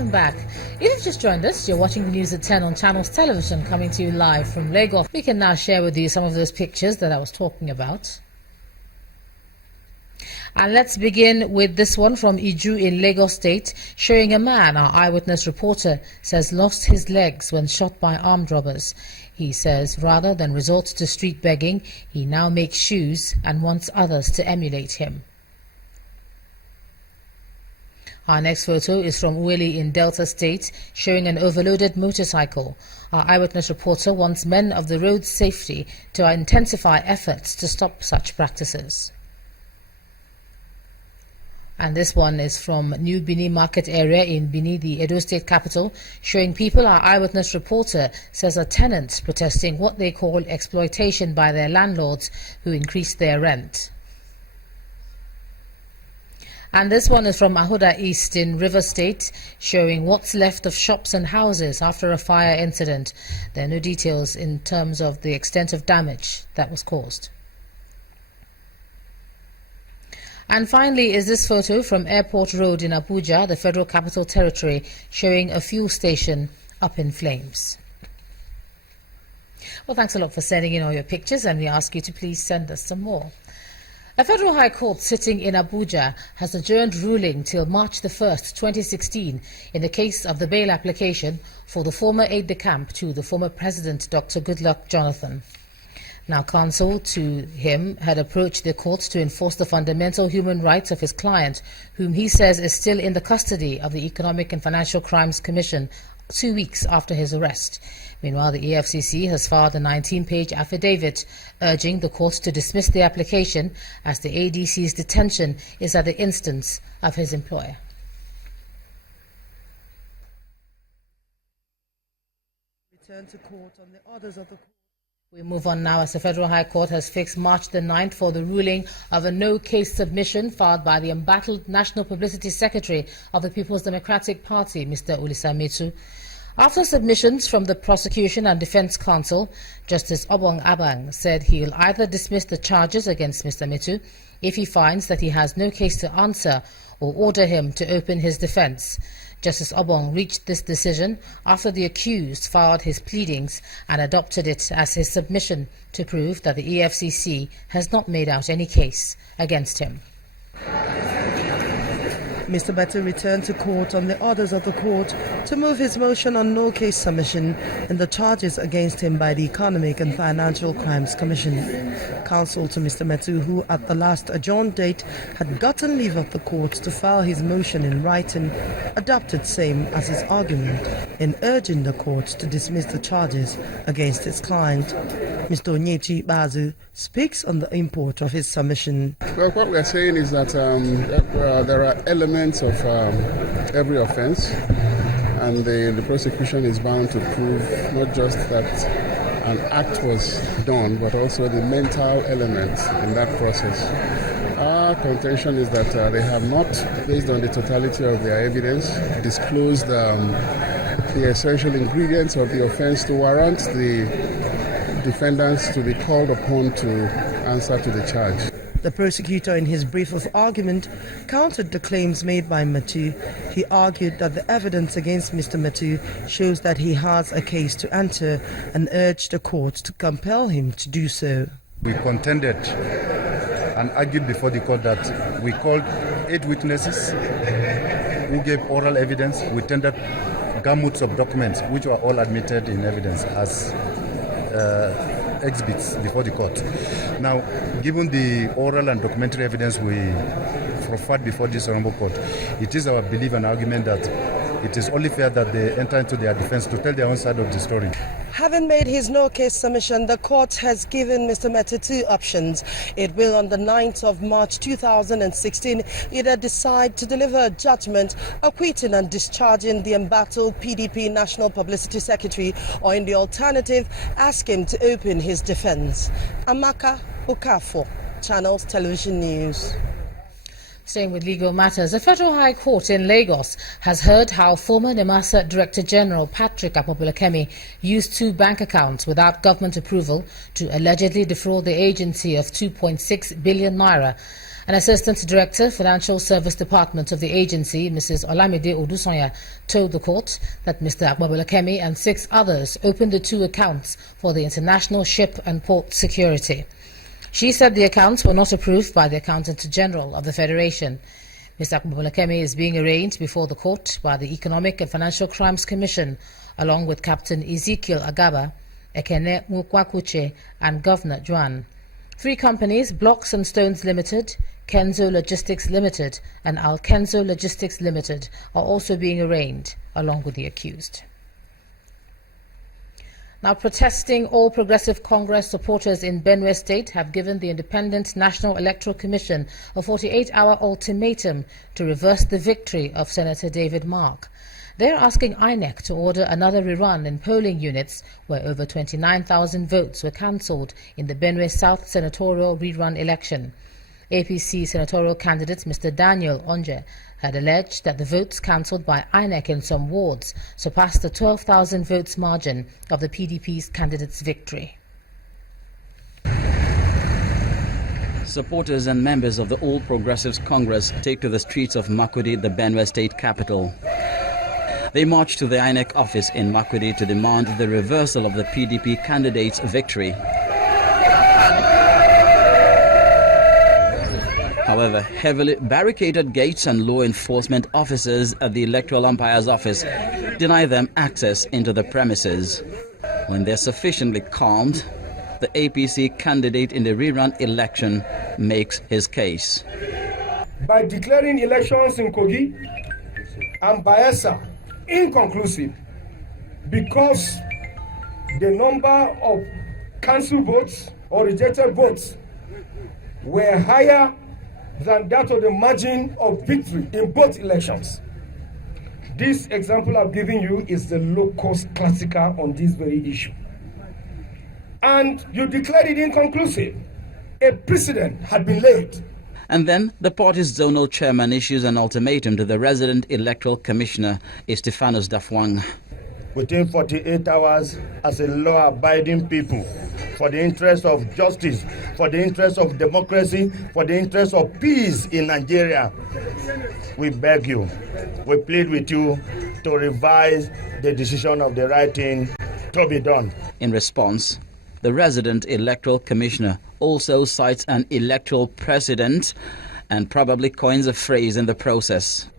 welcome back. If you've just joined us, you're watching the news at 10 on Channels Television, coming to you live from Lagos. We can now share with you some of those pictures that I was talking about. And let's begin with this one from Iju in Lagos State, showing a man, our eyewitness reporter says, lost his legs when shot by armed robbers. He says rather than resort to street begging, he now makes shoes and wants others to emulate him. Our next photo is from Ueli in Delta State, showing an overloaded motorcycle. Our eyewitness reporter wants men of the road safety to intensify efforts to stop such practices. And this one is from New Benue Market area in Benue, the Edo State capital, showing people our eyewitness reporter says are tenants protesting what they call exploitation by their landlords who increased their rent. And this one is from Ahoda East in River State, showing what's left of shops and houses after a fire incident. There are no details in terms of the extent of damage that was caused. And finally is this photo from Airport Road in Abuja, the Federal Capital Territory, showing a fuel station up in flames. Well, thanks a lot for sending in all your pictures, and we ask you to please send us some more. A Federal High Court sitting in Abuja has adjourned ruling till March the 1st, 2016 in the case of the bail application for the former aide-de-camp to the former President, Dr. Goodluck Jonathan. Now, counsel to him had approached the court to enforce the fundamental human rights of his client, whom he says is still in the custody of the Economic and Financial Crimes Commission 2 weeks after his arrest. Meanwhile, the EFCC has filed a 19-page affidavit urging the court to dismiss the application as the ADC's detention is at the instance of his employer. Return to court on the orders of the court. We move on now as the Federal High Court has fixed March the 9th for the ruling of a no-case submission filed by the embattled National Publicity Secretary of the People's Democratic Party, Mr. Olisa Metu. After submissions from the prosecution and defense counsel, Justice Obong Abang said he will either dismiss the charges against Mr. Metu if he finds that he has no case to answer or order him to open his defense. Justice Obong reached this decision after the accused filed his pleadings and adopted it as his submission to prove that the EFCC has not made out any case against him. Mr. Metu returned to court on the orders of the court to move his motion on no case submission in the charges against him by the Economic and Financial Crimes Commission. Counsel to Mr. Metu, who at the last adjourned date had gotten leave of the court to file his motion in writing, adopted same as his argument in urging the court to dismiss the charges against his client. Mr. Onyechi Bazu speaks on the import of his submission. Well, what we are saying is that there are elements of every offense, and the prosecution is bound to prove not just that an act was done, but also the mental element in that process. Our contention is that they have not, based on the totality of their evidence, disclosed the essential ingredients of the offense to warrant the defendants to be called upon to answer to the charge. The prosecutor, in his brief of argument, countered the claims made by Metu. He argued that the evidence against Mr. Metu shows that he has a case to answer and urged the court to compel him to do so. We contended and argued before the court that we called 8 witnesses who gave oral evidence. We tendered gamuts of documents which were all admitted in evidence as exhibits before the court. Now, given the oral and documentary evidence we proffered before this honorable court, it is our belief and argument that it is only fair that they enter into their defense to tell their own side of the story. Having made his no-case submission, the court has given Mr. Metu 2 options. It will, on the 9th of March 2016, either decide to deliver a judgment acquitting and discharging the embattled PDP National Publicity Secretary, or in the alternative, ask him to open his defense. Amaka Okafo, Channels Television News. Staying with legal matters, the Federal High Court in Lagos has heard how former NEMASA Director General Patrick Apopolakemi used 2 bank accounts without government approval to allegedly defraud the agency of 2.6 billion naira. An Assistant Director, Financial Service Department of the agency, Mrs. Olamide Odusanya, told the court that Mr. Akbabolakemi and 6 others opened the 2 accounts for the International Ship and Port Security. She said the accounts were not approved by the Accountant General of the Federation. Mr. Akbabolakemi is being arraigned before the court by the Economic and Financial Crimes Commission, along with Captain Ezekiel Agaba, Ekene Mukwakuche, and Governor Juan. 3 companies, Blocks and Stones Limited, Kenzo Logistics Limited, and Alkenzo Logistics Limited, are also being arraigned, along with the accused. Now, protesting All Progressive Congress supporters in Benue State have given the Independent National Electoral Commission a 48-hour ultimatum to reverse the victory of Senator David Mark. They are asking INEC to order another rerun in polling units where over 29,000 votes were cancelled in the Benue South Senatorial rerun election. APC Senatorial candidate Mr. Daniel Onje had alleged that the votes cancelled by INEC in some wards surpassed the 12,000 votes margin of the PDP's candidate's victory. Supporters and members of the All Progressives Congress take to the streets of Makurdi, the Benue state capital. They marched to the INEC office in Makurdi to demand the reversal of the PDP candidate's victory. However, heavily barricaded gates and law enforcement officers at the Electoral Umpire's office deny them access into the premises. When they're sufficiently calmed, the APC candidate in the rerun election makes his case. By declaring elections in Kogi and Bayelsa inconclusive because the number of cancelled votes or rejected votes were higher than that of the margin of victory in both elections. This example I've given you is the low-cost classical on this very issue. And you declared it inconclusive. A precedent had been laid. And then the party's zonal chairman issues an ultimatum to the resident electoral commissioner, Estefanos Dafwang. Within 48 hours, as a law-abiding people, for the interest of justice, for the interest of democracy, for the interest of peace in Nigeria, we beg you, we plead with you to revise the decision of the right thing to be done. In response, the resident electoral commissioner also cites an electoral precedent and probably coins a phrase in the process.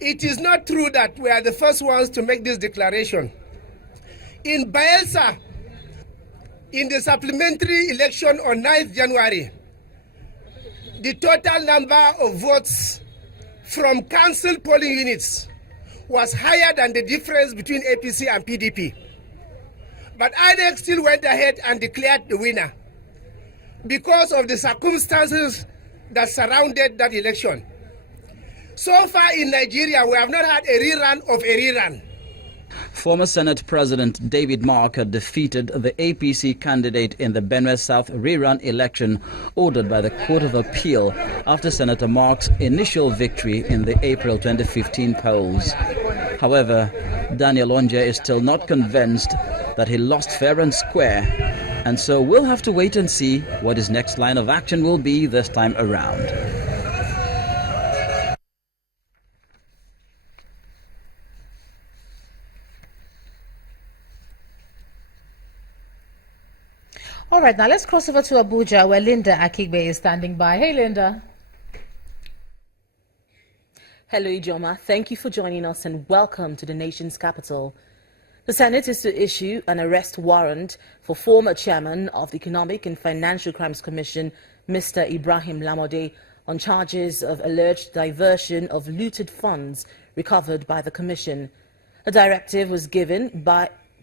It is not true that we are the first ones to make this declaration. In Bayelsa, in the supplementary election on 9th January, the total number of votes from cancelled polling units was higher than the difference between APC and PDP. But INEC still went ahead and declared the winner because of the circumstances that surrounded that election. So far in Nigeria, we have not had a rerun of a rerun. Former Senate President David Mark had defeated the APC candidate in the Benue South rerun election ordered by the Court of Appeal after Senator Mark's initial victory in the April 2015 polls. However, Daniel Onje is still not convinced that he lost fair and square, and so we'll have to wait and see what his next line of action will be this time around. All right, now let's cross over to Abuja, where Linda Akigbe is standing by. Hey, Linda. Hello, Ijoma. Thank you for joining us and welcome to the nation's capital. The Senate is to issue an arrest warrant for former chairman of the Economic and Financial Crimes Commission, Mr. Ibrahim Lamode, on charges of alleged diversion of looted funds recovered by the commission. A directive was given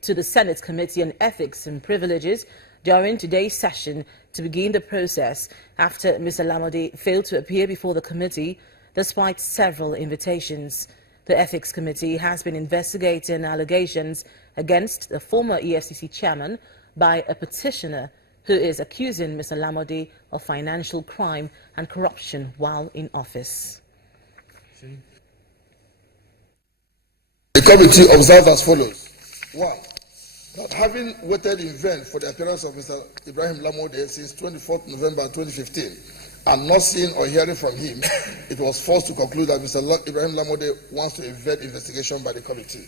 to the Senate Committee on Ethics and Privileges during today's session to begin the process after Mr. Lamode failed to appear before the committee despite several invitations. The Ethics Committee has been investigating allegations against the former EFCC chairman by a petitioner who is accusing Mr. Lamode of financial crime and corruption while in office. The committee observed as follows. 1. That having waited in vain for the appearance of Mr. Ibrahim Lamode since 24th November 2015 and not seeing or hearing from him, it was forced to conclude that Mr. Ibrahim Lamode wants to evade investigation by the committee.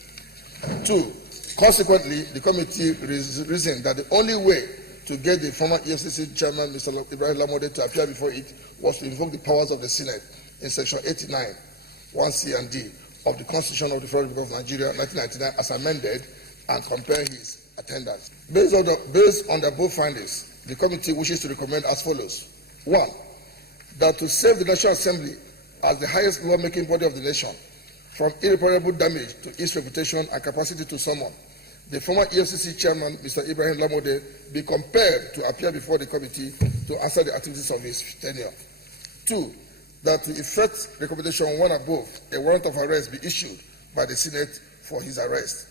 2. Consequently, the committee reasoned that the only way to get the former EFCC chairman, Mr. Ibrahim Lamode, to appear before it was to invoke the powers of the Senate in Section 89, 1C and D of the Constitution of the Federal Republic of Nigeria, 1999, as amended, and compare his attendance. Based on the above findings, the committee wishes to recommend as follows. 1. That to save the National Assembly as the highest lawmaking body of the nation from irreparable damage to its reputation and capacity to summon, the former EFCC chairman, Mr. Ibrahim Lamode, be compelled to appear before the committee to answer the activities of his tenure. 2. That to effect recommendation 1 above, a warrant of arrest be issued by the Senate for his arrest.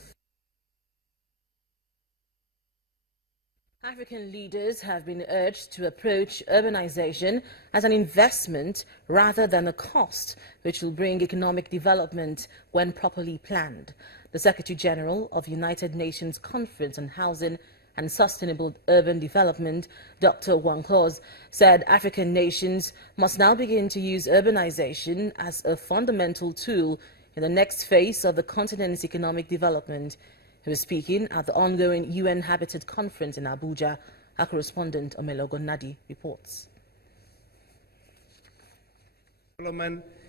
African leaders have been urged to approach urbanization as an investment rather than a cost, which will bring economic development when properly planned. The Secretary General of United Nations Conference on Housing and Sustainable Urban Development, Dr. Juan Claus, said African nations must now begin to use urbanization as a fundamental tool in the next phase of the continent's economic development. He was speaking at the ongoing UN Habitat Conference in Abuja. Our correspondent Omelogo Nadi reports.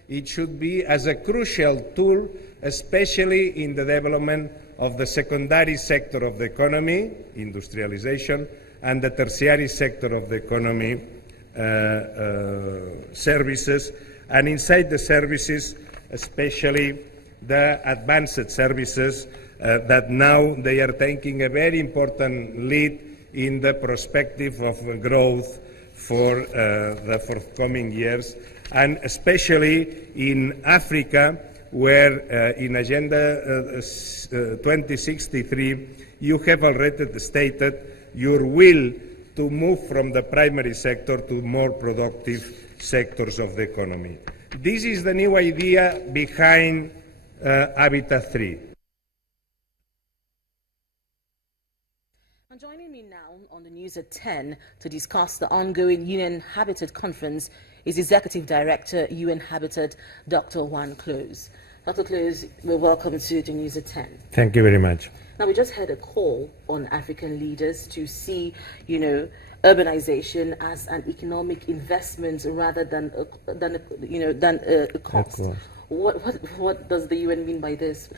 It should be as a crucial tool, especially in the development of the secondary sector of the economy, industrialization, and the tertiary sector of the economy, services, and inside the services, especially the advanced services, that now they are taking a very important lead in the perspective of growth for the forthcoming years, and especially in Africa, where in Agenda 2063 you have already stated your will to move from the primary sector to more productive sectors of the economy. This is the new idea behind Habitat 3. Joining me now on the news at 10 to discuss the ongoing UN Habitat Conference is Executive Director, UN Habitat, Dr. Juan Claus. Dr. Claus, we're welcome to the news at 10. Thank you very much. Now, we just had a call on African leaders to see, urbanization as an economic investment rather than a cost. What does the UN mean by this?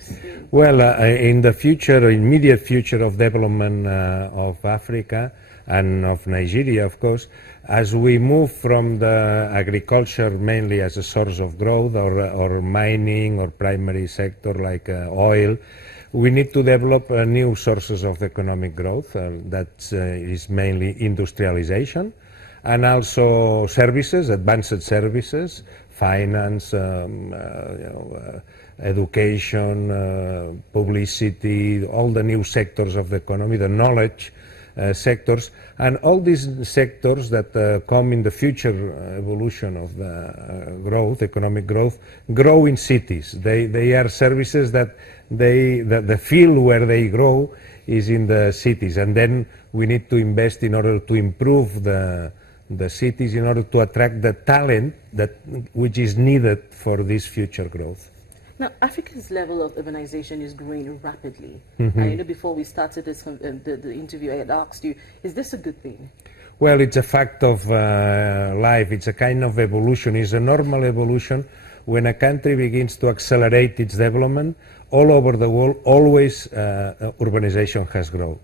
Well, in the future, immediate future of development of Africa and of Nigeria, of course, as we move from the agriculture mainly as a source of growth or mining or primary sector like oil, we need to develop new sources of economic growth. That is mainly industrialization and also services, advanced services, finance, education, publicity, all the new sectors of the economy, the knowledge sectors, and all these sectors that come in the future evolution of the growth, economic growth, grow in cities. They are services that the field where they grow is in the cities, and then we need to invest in order to improve the cities in order to attract the talent which is needed for this future growth. Now, Africa's level of urbanization is growing rapidly. Mm-hmm. And before we started this, the interview, I had asked you, is this a good thing? Well, it's a fact of life. It's a kind of evolution. It's a normal evolution. When a country begins to accelerate its development, all over the world, always urbanization has grown.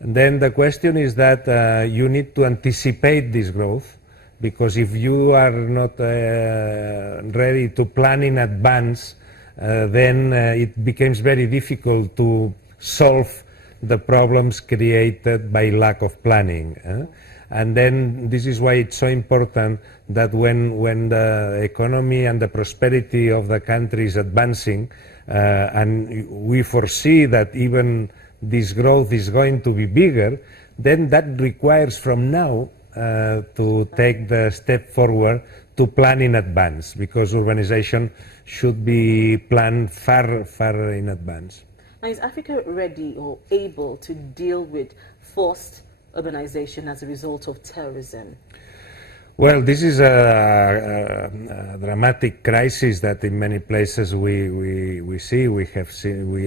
And then the question is that you need to anticipate this growth, because if you are not ready to plan in advance, then it becomes very difficult to solve the problems created by lack of planning. And then this is why it's so important that when the economy and the prosperity of the country is advancing, and we foresee that even this growth is going to be bigger, then that requires from now to take the step forward to plan in advance, because urbanization should be planned far in advance. Now, is Africa ready or able to deal with forced urbanization as a result of terrorism? Well, this is a dramatic crisis that in many places we see. We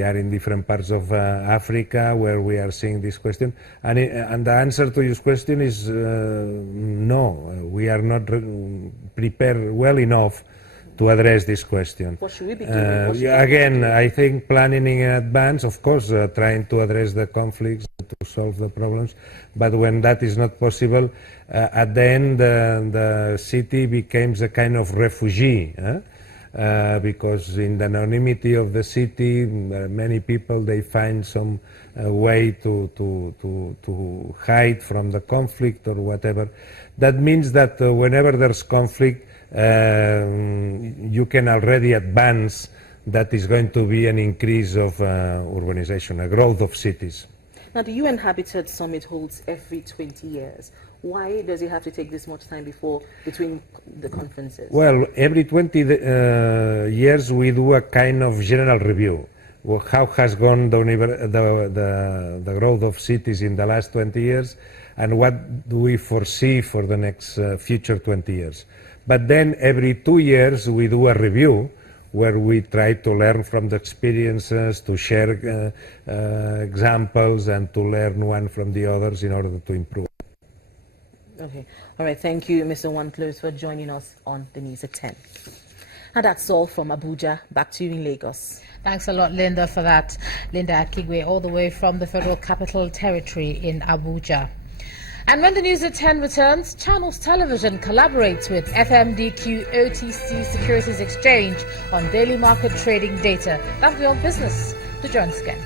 are in different parts of Africa where we are seeing this question. And the answer to your question is no. We are not prepared well enough to address this question. What should we be doing? Again, I think planning in advance, of course, trying to address the conflicts, to solve the problems, but when that is not possible, at the end the city becomes a kind of refugee, because in the anonymity of the city, many people, they find some way to hide from the conflict or whatever. That means that whenever there's conflict, you can already advance that is going to be an increase of urbanization, a growth of cities. Now, the UN Habitat Summit holds every 20 years. Why does it have to take this much time between the conferences? Well, every 20 years we do a kind of general review. Well, how has gone the growth of cities in the last 20 years, and what do we foresee for the next future 20 years? But then every 2 years we do a review where we try to learn from the experiences, to share examples, and to learn one from the others in order to improve. Okay. All right. Thank you, Mr. One-Close, for joining us on the news at 10. And that's all from Abuja. Back to you in Lagos. Thanks a lot, Linda, for that. Linda Akigwe, all the way from the Federal Capital Territory in Abuja. And when the news at 10 returns, Channels Television collaborates with FMDQ OTC Securities Exchange on daily market trading data. That's beyond business. The Jones again.